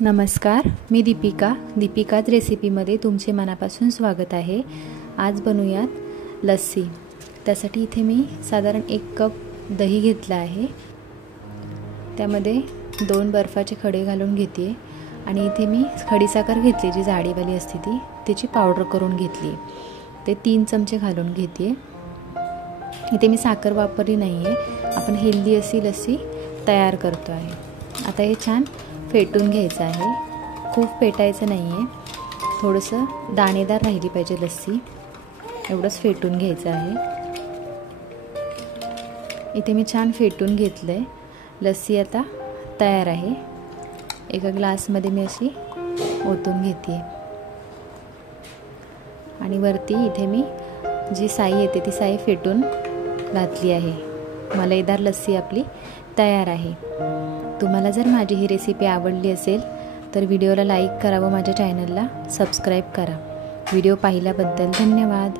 नमस्कार, मी दीपिकाच रेसिपीमध्ये तुमचे मनापासून स्वागत आहे। आज बनवूयात लस्सी। त्यासाठी इथे मी साधारण 1 कप दही घेतला आहे। त्यामध्ये 2 बर्फाचे खडे घालून घेते आणि इथे मी खडीसाखर घेतली, जी जाडीवाली असते त्याची पावडर करून घेतली। ते 3 चमचे घालून घेते। इथे मी साखर वापरली नाही आहे, आपण हेल्दी अशी लस्सी तयार करतो आहे। आता हे छान फेटून घ्यायचं आहे, खूप फेटायचं नाही आहे, थोडंसं दाणेदार राहिली पाहिजे लस्सी, एवढंच फेटून घ्यायचं आहे। इथे मी छान फेटून घेतलं आहे, लस्सी आता तयार आहे। एका ग्लासमध्ये मी अशी ओतून घेते आणि वरती इथे मी जी साई येते ती साई फेटून घातली आहे। मलाईदार लस्सी आपली तयार आहे। तुम्हाला जर माझी ही रेसिपी आवडली असेल तर व्हिडिओला लाईक करा व माझ्या चॅनलला सबस्क्राईब करा। व्हिडिओ पाहिल्याबद्दल धन्यवाद।